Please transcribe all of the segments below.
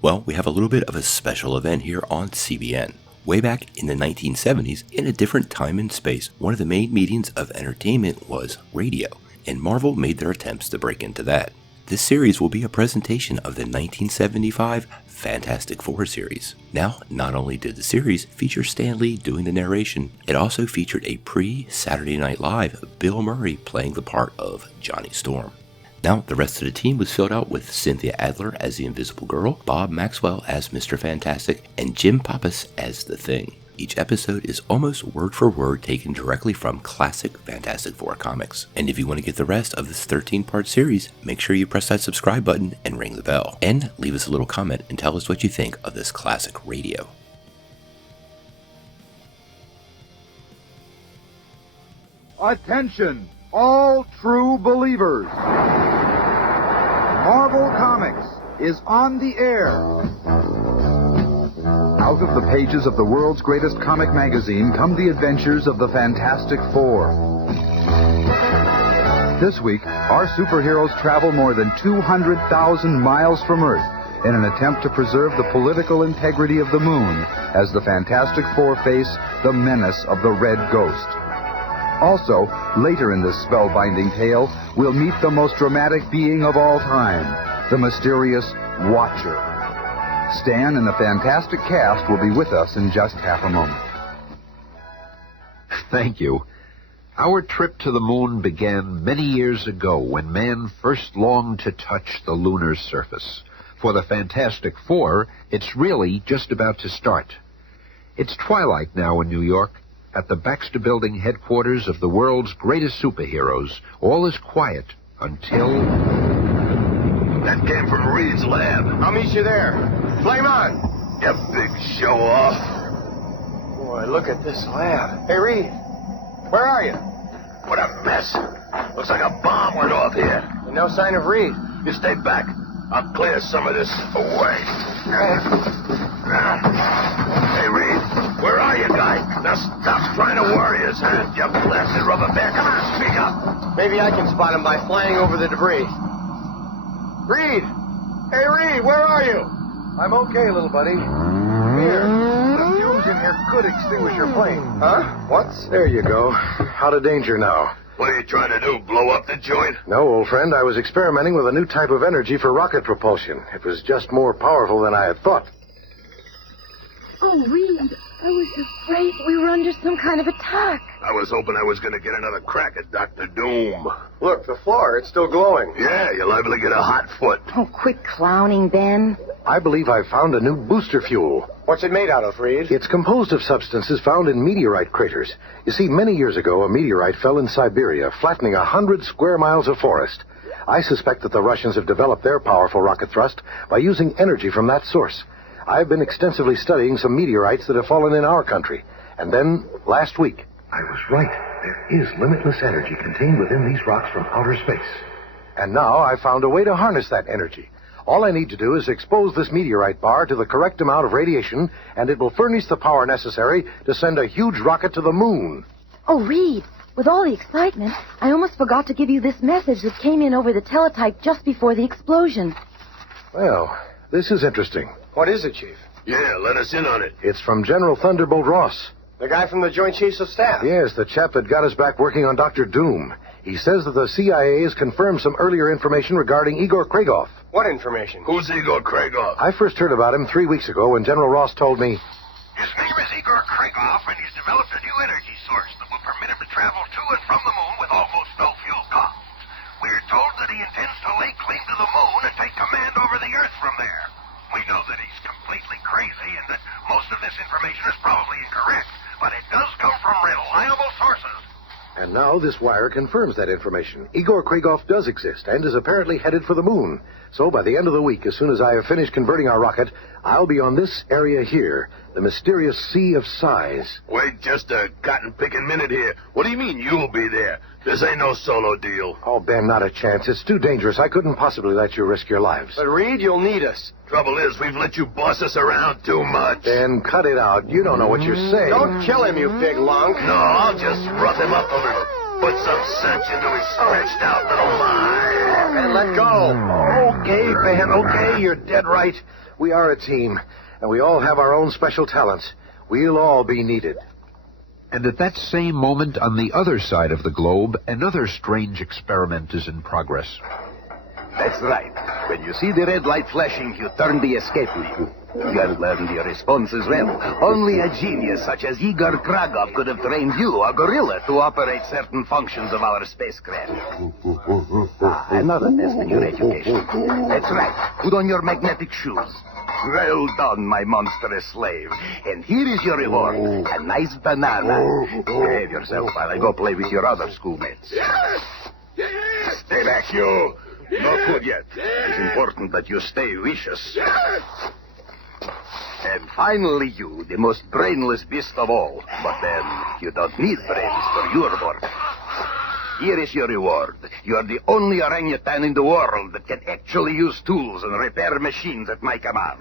Well, we have a little bit of a special event here on CBN. Way back in the 1970s, in a different time and space, one of the main mediums of entertainment was radio, and Marvel made their attempts to break into that. This series will be a presentation of the 1975 Fantastic Four series. Now, not only did the series feature Stan Lee doing the narration, it also featured a pre-Saturday Night Live Bill Murray playing the part of Johnny Storm. Now, the rest of the team was filled out with Cynthia Adler as the Invisible Girl, Bob Maxwell as Mr. Fantastic, and Jim Pappas as the Thing. Each episode is almost word for word taken directly from classic Fantastic Four comics. And if you want to get the rest of this 13-part series, make sure you press that subscribe button and ring the bell. And leave us a little comment and tell us what you think of this classic radio. Attention, all true believers. Marvel Comics is on the air. Out of the pages of the world's greatest comic magazine come the adventures of the Fantastic Four. This week, our superheroes travel more than 200,000 miles from Earth in an attempt to preserve the political integrity of the moon as the Fantastic Four face the menace of the Red Ghost. Also, later in this spellbinding tale, we'll meet the most dramatic being of all time, the mysterious Watcher. Stan and the fantastic cast will be with us in just half a moment. Thank you. Our trip to the moon began many years ago when man first longed to touch the lunar surface. For the Fantastic Four, it's really just about to start. It's twilight now in New York. At the Baxter Building headquarters of the world's greatest superheroes, all is quiet until... That came from Reed's lab. I'll meet you there. Flame on! You big show-off. Boy, look at this lab. Hey, Reed, where are you? What a mess. Looks like a bomb went off here. And no sign of Reed. You stay back. I'll clear some of this away. Hey, Reed, where are you, guy? Now stop trying to worry his hand, you blasted rubber band. Come on, speak up. Maybe I can spot him by flying over the debris. Reed! Hey, Reed, where are you? I'm okay, little buddy. Here. The fumes in here could extinguish your plane. Huh? What? There you go. Out of danger now. What are you trying to do, blow up the joint? No, old friend, I was experimenting with a new type of energy for rocket propulsion. It was just more powerful than I had thought. Oh, Reed, I was afraid we were under some kind of attack. I was hoping I was going to get another crack at Dr. Doom. Look, the floor, it's still glowing. Yeah, you're liable to get a hot foot. Oh, quit clowning, Ben. I believe I've found a new booster fuel. What's it made out of, Reed? It's composed of substances found in meteorite craters. You see, many years ago, a meteorite fell in Siberia, flattening 100 square miles of forest. I suspect that the Russians have developed their powerful rocket thrust by using energy from that source. I've been extensively studying some meteorites that have fallen in our country. And then, last week, I was right. There is limitless energy contained within these rocks from outer space. And now I've found a way to harness that energy. All I need to do is expose this meteorite bar to the correct amount of radiation, and it will furnish the power necessary to send a huge rocket to the moon. Oh, Reed, with all the excitement, I almost forgot to give you this message that came in over the teletype just before the explosion. Well, this is interesting. What is it, Chief? Yeah, let us in on it. It's from General Thunderbolt Ross. The guy from the Joint Chiefs of Staff? Yes, the chap that got us back working on Dr. Doom. He says that the CIA has confirmed some earlier information regarding Igor Kragoff. What information? Who's Igor Kragoff? I first heard about him 3 weeks ago when General Ross told me... His name is Igor Kragoff, and he's developed a new energy source that will permit him to travel to and from the moon with almost no fuel cost. We're told that he intends to lay claim to the moon and take command over the Earth from there. We know that he's completely crazy and that most of this information is probably incorrect, but it does come from reliable sources. And now this wire confirms that information. Igor Kragoff does exist and is apparently headed for the moon. So by the end of the week, as soon as I have finished converting our rocket, I'll be on this area here, the mysterious Sea of Sighs. Wait just a cotton-picking minute here. What do you mean you'll be there? This ain't no solo deal. Oh, Ben, not a chance. It's too dangerous. I couldn't possibly let you risk your lives. But, Reed, you'll need us. Trouble is, we've let you boss us around too much. Ben, cut it out. You don't know what you're saying. Don't kill him, you big lunk. No, I'll just rough him up a little. Put some sense into his stretched out little mind. And let go. Okay, Ben, okay, you're dead right. We are a team, and we all have our own special talents. We'll all be needed. And at that same moment, on the other side of the globe, another strange experiment is in progress. That's right. When you see the red light flashing, you turn the escape lever. You have learned the response as well. Only a genius such as Igor Kragov could have trained you, a gorilla, to operate certain functions of our spacecraft. Another test in your education. That's right. Put on your magnetic shoes. Well done, my monstrous slave. And here is your reward. A nice banana. Behave yourself while I go play with your other schoolmates. Stay back, you. No food yet. It's important that you stay vicious. And finally you, the most brainless beast of all. But then, you don't need brains for your work. Here is your reward. You are the only orangutan in the world that can actually use tools and repair machines at my command.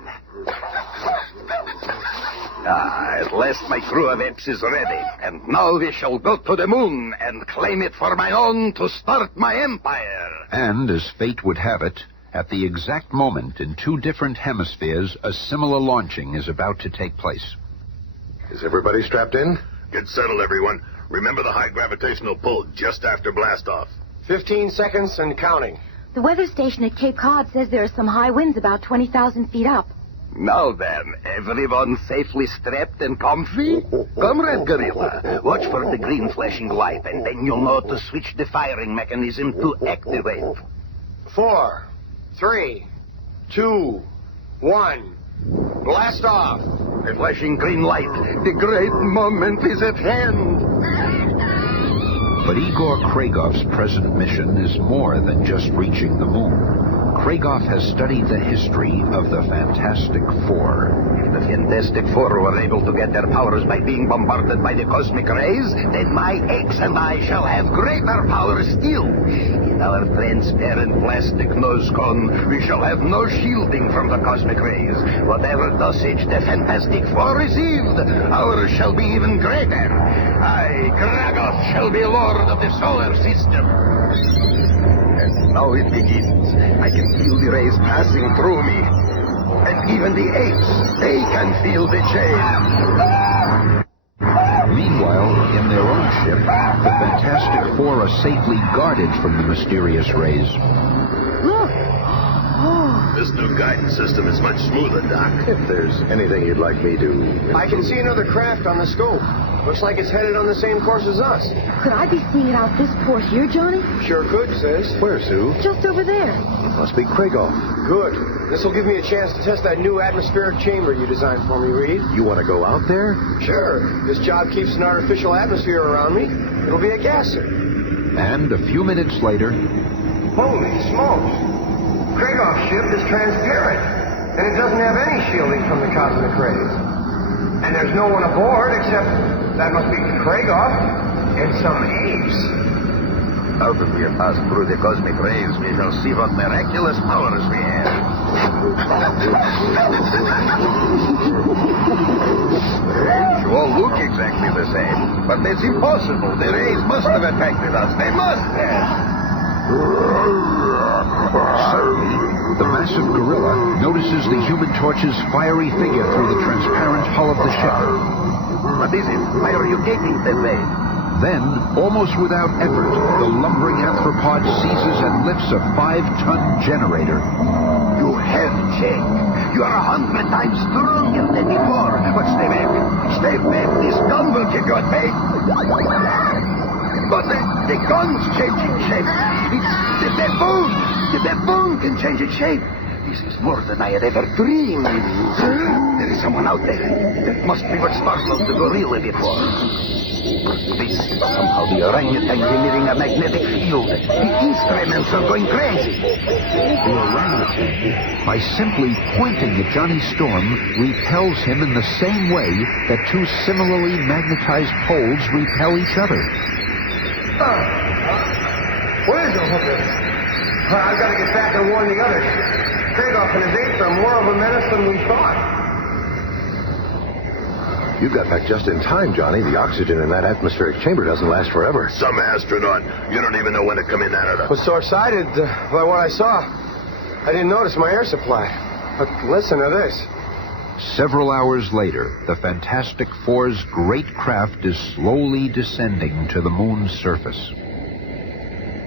At last my crew of apes is ready, and now we shall go to the moon and claim it for my own to start my empire. And, as fate would have it, at the exact moment in two different hemispheres, a similar launching is about to take place. Is everybody strapped in? Get settled, everyone. Remember the high gravitational pull just after blastoff. 15 seconds and counting. The weather station at Cape Cod says there are some high winds about 20,000 feet up. Now then, everyone safely strapped and comfy? Comrade Gorilla, watch for the green flashing light, and then you'll know to switch the firing mechanism to activate. 4, 3, 2, 1. Blast off. The flashing green light. The great moment is at hand. But Igor Kragov's present mission is more than just reaching the moon. Kragov has studied the history of the Fantastic Four. If the Fantastic Four were able to get their powers by being bombarded by the cosmic rays, then my apes and I shall have greater power still. In our transparent plastic nose cone, we shall have no shielding from the cosmic rays. Whatever dosage the Fantastic Four received, ours shall be even greater. I, Kragov, shall be Lord of the solar system. And now it begins. I can feel the rays passing through me. And even the apes, they can feel the change. Meanwhile, in their own ship, the Fantastic Four are safely guarded from the mysterious rays. Look! This new guidance system is much smoother, Doc. If there's anything you'd like me to... I can see another craft on the scope. Looks like it's headed on the same course as us. Could I be seeing it out this port here, Johnny? Sure could, sis. Where, Sue? Just over there. It must be Kragov. Good. This will give me a chance to test that new atmospheric chamber you designed for me, Reed. You want to go out there? Sure. This job keeps an artificial atmosphere around me. It'll be a gas suit. And a few minutes later... Holy smokes! Kragov's ship is transparent, and it doesn't have any shielding from the cosmic rays. And there's no one aboard except, that must be Kragov, and some apes. Now that we have passed through the cosmic rays, we shall see what miraculous powers we have. You all look exactly the same, but that's impossible. The rays must have affected us. They must have. Suddenly, the massive gorilla notices the Human Torch's fiery figure through the transparent hull of the ship. What is it? Why are you gaping that way? Then, almost without effort, the lumbering anthropod seizes and lifts a 5-ton generator. You have changed. You are 100 times stronger than before. But stay back. Stay back. This gun will give you a taste. But the gun's changing shape. The baboon. The baboon can change its shape. This is more than I had ever dreamed. There is someone out there. That must be what startled the gorilla before. This is somehow the orangutan emitting a magnetic field. The instruments are going crazy. The orangutan, by simply pointing at Johnny Storm, repels him in the same way that two similarly magnetized poles repel each other. Where's the hooker? I've got to get back and warn the others. Kragov and his apes are more of a menace than we thought. You got back just in time, Johnny. The oxygen in that atmospheric chamber doesn't last forever. Some astronaut. You don't even know when to come in out of the... Was short-sighted by what I saw. I didn't notice my air supply. But listen to this. Several hours later, the Fantastic Four's great craft is slowly descending to the moon's surface.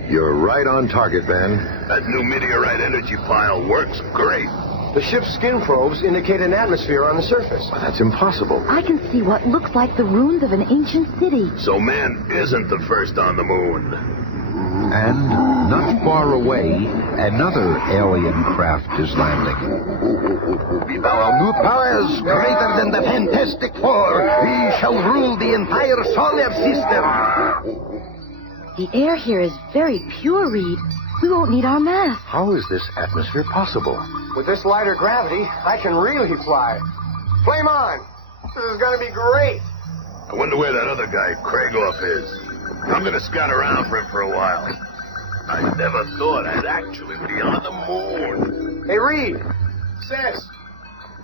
You're right on target, Van. That new meteorite energy pile works great. The ship's skin probes indicate an atmosphere on the surface. Well, that's impossible. I can see what looks like the ruins of an ancient city. So man isn't the first on the moon. And not far away, another alien craft is landing. With our new powers greater than the Fantastic Four, we shall rule the entire solar system. The air here is very pure, Reed. We won't need our masks. How is this atmosphere possible? With this lighter gravity, I can really fly. Flame on! This is going to be great. I wonder where that other guy, Craigoff, is. I'm going to scout around for him for a while. I never thought I'd actually be on the moon. Hey, Reed. Sis.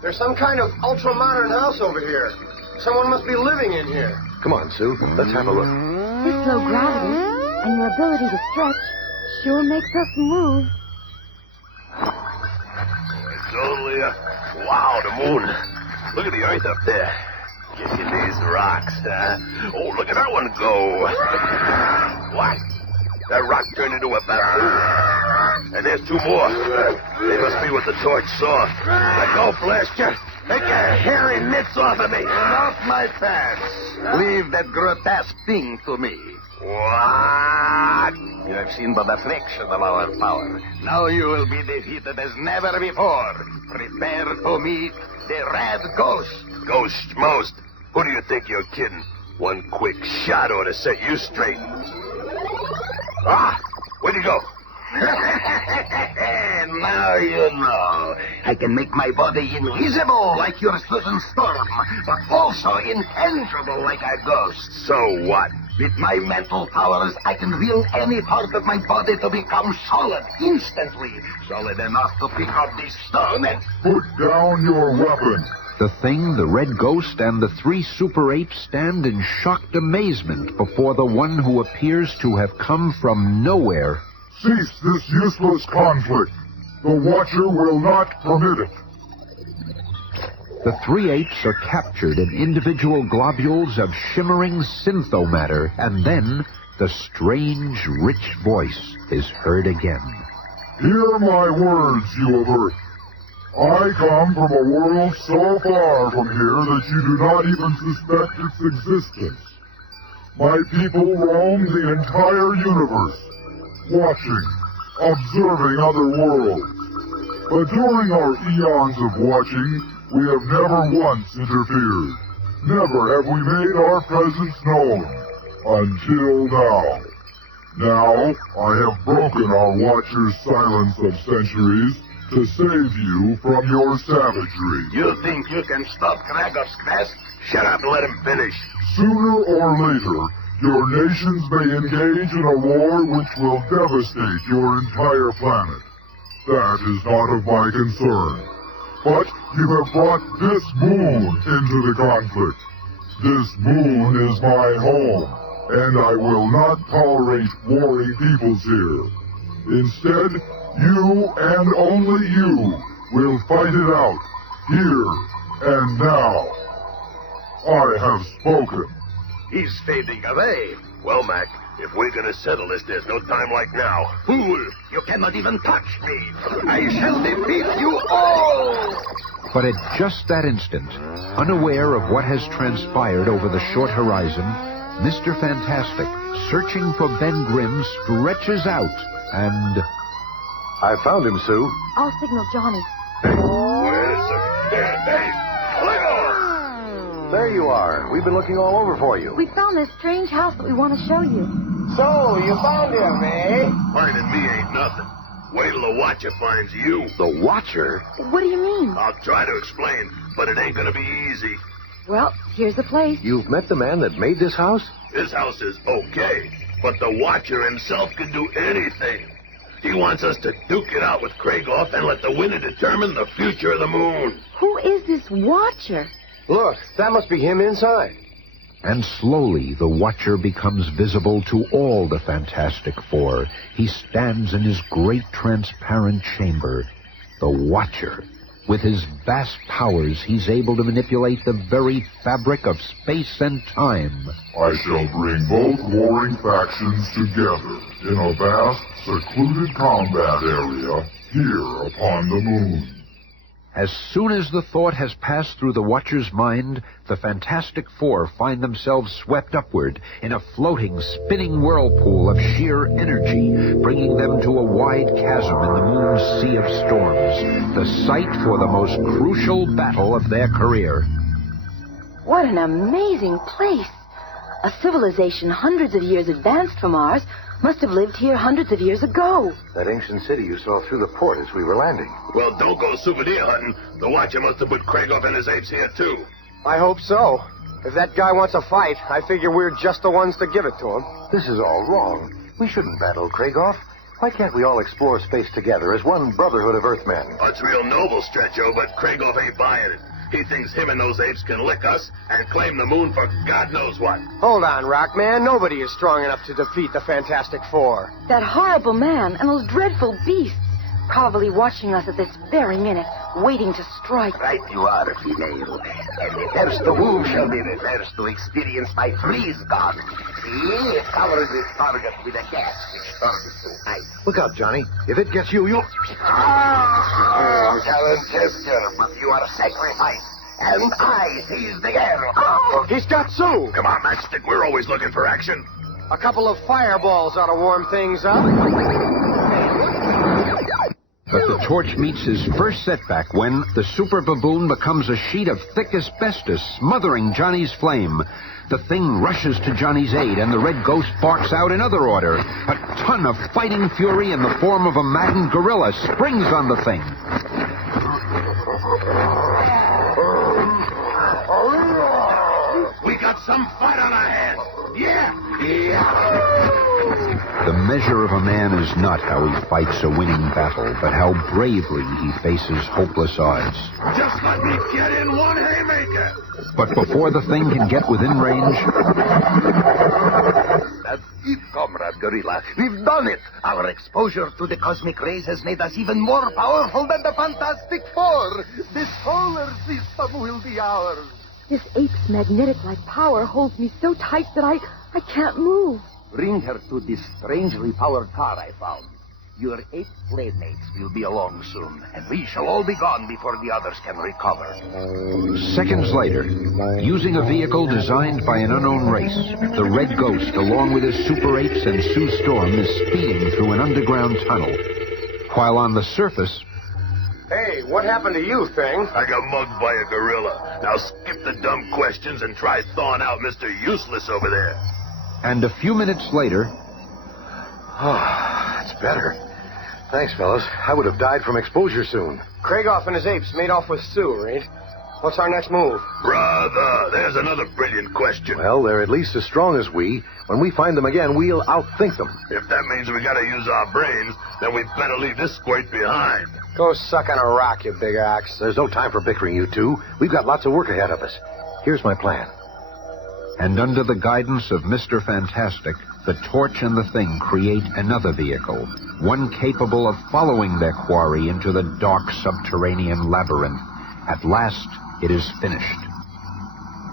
There's some kind of ultra-modern house over here. Someone must be living in here. Come on, Sue. Let's have a look. This low gravity and your ability to stretch sure makes us move. It's only wow, the moon. Look at the Earth up there. Get in these rocks, huh? Oh, look at that one go. What? That rock turned into a baboon. And there's two more. They must be what the torch saw. Let go, blast you. Take your hairy mitts off of me. Not my pants. Leave that grotesque thing to me. What? You have seen but a fraction of our power. Now you will be defeated as never before. Prepare to meet the Red Ghost. Ghost most. Who do you think you're kidding? One quick shot ought to set you straight. Ah! Where'd you go? Now you know. I can make my body invisible like your sudden storm, but also intangible like a ghost. So what? With my mental powers, I can will any part of my body to become solid instantly. Solid enough to pick up this stone and... Put down your weapon. The Thing, the Red Ghost, and the three Super Apes stand in shocked amazement before the one who appears to have come from nowhere. Cease this useless conflict. The Watcher will not permit it. The three apes are captured in individual globules of shimmering synthomatter, and then the strange, rich voice is heard again. Hear my words, you of Earth. I come from a world so far from here that you do not even suspect its existence. My people roam the entire universe, watching, observing other worlds. But during our eons of watching, we have never once interfered. Never have we made our presence known. Until now. Now, I have broken our Watcher's silence of centuries to save you from your savagery. You think you can stop Kragov's quest? Shut up and let him finish. Sooner or later, your nations may engage in a war which will devastate your entire planet. That is not of my concern. But you have brought this moon into the conflict. This moon is my home, and I will not tolerate warring peoples here. Instead, you and only you will fight it out, here and now. I have spoken. He's fading away. Well, Mac, if we're gonna settle this, there's no time like now. Fool! You cannot even touch me. I shall defeat you all! But at just that instant, unaware of what has transpired over the short horizon, Mr. Fantastic, searching for Ben Grimm, stretches out and... I found him, Sue. I'll signal Johnny. Wait a second. Hey, There you are. We've been looking all over for you. We found this strange house that we want to show you. So, you found him, eh? Finding me ain't nothing. Wait till the Watcher finds you. The Watcher? What do you mean? I'll try to explain, but it ain't gonna be easy. Well, here's the place. You've met the man that made this house? This house is okay, but the Watcher himself can do anything. He wants us to duke it out with Craigoff and let the winner determine the future of the moon. Who is this Watcher? Look, that must be him inside. And slowly the Watcher becomes visible to all the Fantastic Four. He stands in his great transparent chamber, the Watcher. With his vast powers, he's able to manipulate the very fabric of space and time. I shall bring both warring factions together in a vast, secluded combat area here upon the moon. As soon as the thought has passed through the Watcher's mind, the Fantastic Four find themselves swept upward in a floating, spinning whirlpool of sheer energy, bringing them to a wide chasm in the moon's sea of storms, the site for the most crucial battle of their career. What an amazing place. A civilization hundreds of years advanced from ours must have lived here hundreds of years ago. That ancient city you saw through the port as we were landing. Well, don't go souvenir hunting. The Watcher must have put Kragoff and his apes here, too. I hope so. If that guy wants a fight, I figure we're just the ones to give it to him. This is all wrong. We shouldn't battle Kragoff. Why can't we all explore space together as one brotherhood of Earthmen? That's real noble, Stretcho, but Kragoff ain't buying it. He thinks him and those apes can lick us and claim the moon for God knows what. Hold on, Rockman. Nobody is strong enough to defeat the Fantastic Four. That horrible man and those dreadful beasts, probably watching us at this very minute, waiting to strike. Right you are, female. And the first to move shall be the first to experience my freeze gun. See, it covers its target with a gas which turns to ice. Look out, Johnny. If it gets you, you'll... Gallant gesture, but you are sacrificed. And I seize the girl. He's got Sue. Come on, Matchstick. We're always looking for action. A couple of fireballs ought to warm things up. But the Torch meets his first setback when the super baboon becomes a sheet of thick asbestos, smothering Johnny's flame. The thing rushes to Johnny's aid, and the Red Ghost barks out in other order. A ton of fighting fury in the form of a maddened gorilla springs on the thing. We got some fight on our hands. Yeah. The measure of a man is not how he fights a winning battle, but how bravely he faces hopeless odds. Just let me get in one haymaker. But before the thing can get within range... That's it, Comrade Gorilla. We've done it. Our exposure to the cosmic rays has made us even more powerful than the Fantastic Four. The solar system will be ours. This ape's magnetic-like power holds me so tight that I can't move. Bring her to this strangely powered car I found. Your 8 playmates will be along soon, and we shall all be gone before the others can recover. Seconds later, using a vehicle designed by an unknown race, the Red Ghost, along with his super apes and Sue Storm, is speeding through an underground tunnel. While on the surface... Hey, what happened to you, thing? I got mugged by a gorilla. Now skip the dumb questions and try thawing out Mr. Useless over there. And a few minutes later... Oh, that's better. Thanks, fellas. I would have died from exposure soon. Kragoff and his apes made off with Sue, Reed. What's our next move? Brother, there's another brilliant question. Well, they're at least as strong as we. When we find them again, we'll outthink them. If that means we gotta use our brains, then we better leave this squirt behind. Go suck on a rock, you big ox. There's no time for bickering, you two. We've got lots of work ahead of us. Here's my plan. And under the guidance of Mr. Fantastic, the Torch and the Thing create another vehicle, one capable of following their quarry into the dark subterranean labyrinth. At last, it is finished.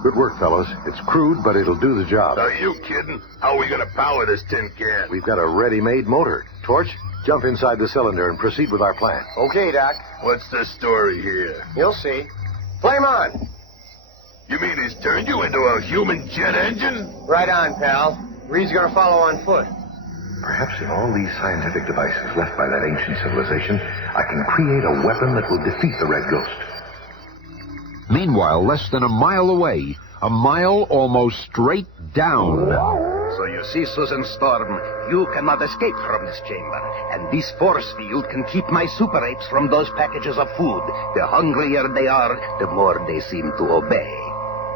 Good work, fellows. It's crude, but it'll do the job. Are you kidding? How are we gonna power this tin can? We've got a ready-made motor. Torch, jump inside the cylinder and proceed with our plan. Okay, Doc. What's the story here? You'll see. Flame on. You mean he's turned you into a human jet engine? Right on, pal. Reed's gonna follow on foot. Perhaps in all these scientific devices left by that ancient civilization, I can create a weapon that will defeat the Red Ghost. Meanwhile, less than a mile away, a mile almost straight down. So you see, Susan Storm, you cannot escape from this chamber. And this force field can keep my super apes from those packages of food. The hungrier they are, the more they seem to obey.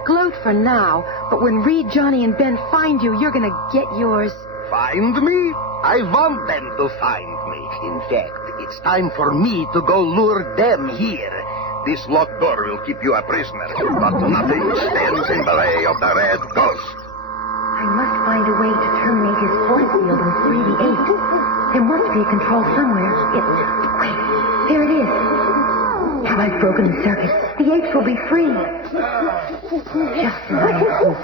Gloat for now, but when Reed, Johnny, and Ben find you, you're gonna get yours. Find me? I want them to find me. In fact, it's time for me to go lure them here. This locked door will keep you a prisoner, but nothing stands in the way of the Red Ghost. I must find a way to terminate his force field and free the 8. There must be a control somewhere. Wait, there it is. Now I've broken the circuit. The 8s will be free. Just my hope.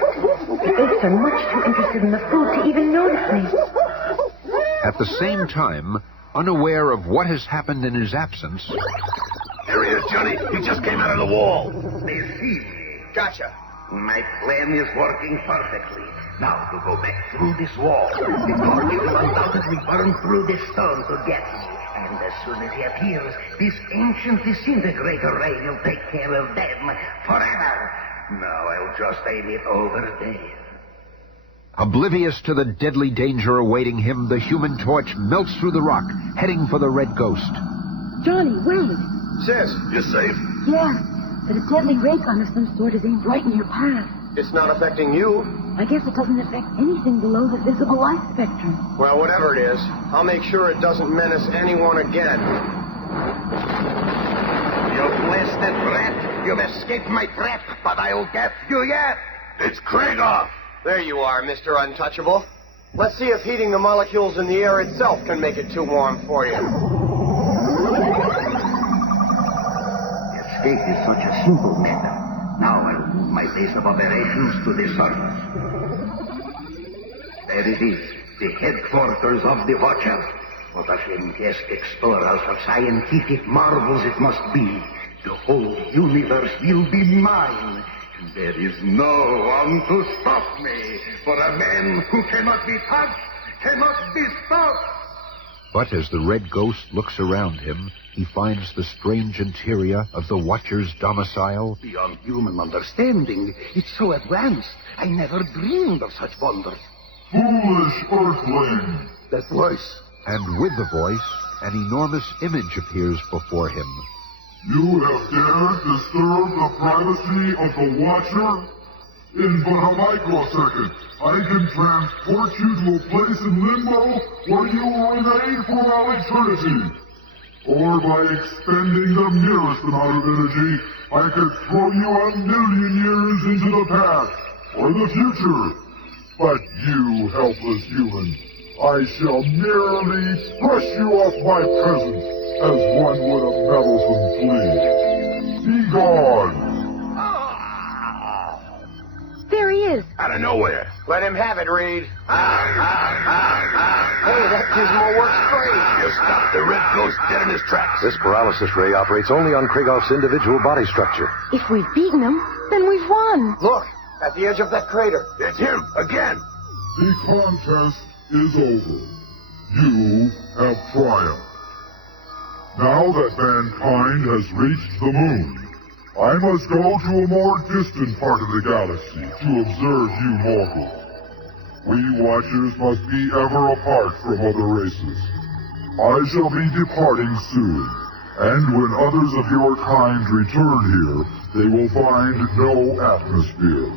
The 8s are much too interested in the food to even notice me. At the same time, unaware of what has happened in his absence... Here he is, Johnny. He just came out of the wall. They see me. Gotcha. My plan is working perfectly. Now to go back through this wall. The target will undoubtedly burn through this stone to get me. And as soon as he appears, this ancient disintegrator ray will take care of them forever. Now I'll just aim it over there. Oblivious to the deadly danger awaiting him, the Human Torch melts through the rock, heading for the Red Ghost. Johnny, wait. Sis, You safe? Yeah, but a deadly ray gun of some sort is aimed right in your path. it's not affecting you. I guess it doesn't affect anything below the visible light spectrum. Well, whatever it is, I'll make sure it doesn't menace anyone again. You blasted rat! You've escaped my trap, but I'll get you yet! It's Kragoff! There you are, Mr. Untouchable. Let's see if heating the molecules in the air itself can make it too warm for you. Escape is such a simple matter. Now I'll move my base of operations to the surface. There it is, the headquarters of the Watcher. What a fantastic storehouse of scientific marvels it must be. The whole universe will be mine. There is no one to stop me, for a man who cannot be touched cannot be stopped. But as the Red Ghost looks around him, he finds the strange interior of the Watcher's domicile. Beyond human understanding, it's so advanced. I never dreamed of such wonders. Foolish Earthling! That voice. And with the voice, an enormous image appears before him. You have dared disturb the privacy of the Watcher? In but a microsecond, I can transport you to a place in limbo where you will remain for all eternity. Or by expending the merest amount of energy, I could throw you 1,000,000 years into the past or the future. But you, helpless human, I shall merely brush you off my presence as one would a meddlesome flea. Be gone! There he is. Out of nowhere. Let him have it, Reed. Hey, that gizmo works great. You stopped the Red Ghost dead in his tracks. This paralysis ray operates only on Kragoff's individual body structure. If we've beaten him, then we've won. Look, at the edge of that crater. It's him, again. The contest is over. You have triumphed. Now that mankind has reached the moon, I must go to a more distant part of the galaxy to observe you mortals. We Watchers must be ever apart from other races. I shall be departing soon, and when others of your kind return here, they will find no atmosphere.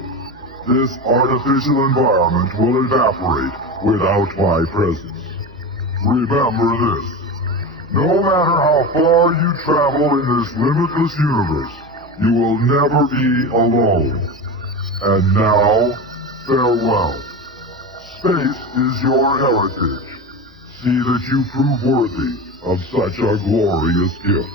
This artificial environment will evaporate without my presence. Remember this. No matter how far you travel in this limitless universe, you will never be alone. And now, farewell. Space is your heritage. See that you prove worthy of such a glorious gift.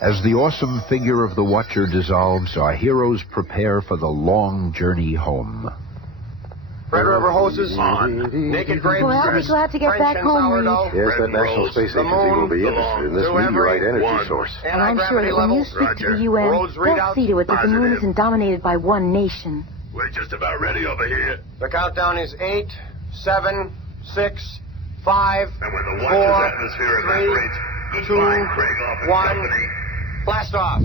As the awesome figure of the Watcher dissolves, our heroes prepare for the long journey home. Red River hoses. Naked grapes. Well, I'll be glad to get back home, Reed. Yes, that National Space Agency will be interested in this meteorite energy source. And I'm sure that when you speak to the UN, they'll see to it that the moon isn't dominated by one nation. We're just about ready over here. The countdown is 8, 7, 6, 5, And when the 4, Watcher's atmosphere 3, evaporates, 2, goodbye, Kragoff and 1. company. Blast off.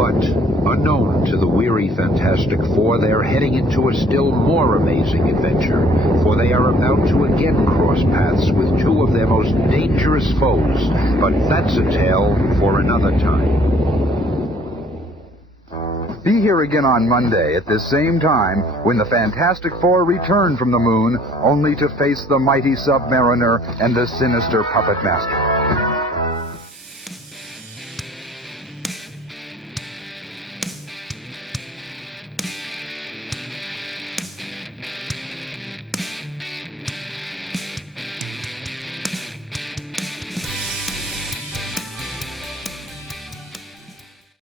But, unknown to the weary Fantastic Four, they're heading into a still more amazing adventure, for they are about to again cross paths with two of their most dangerous foes. But that's a tale for another time. Be here again on Monday at this same time when the Fantastic Four return from the moon only to face the mighty Submariner and the sinister Puppet Master.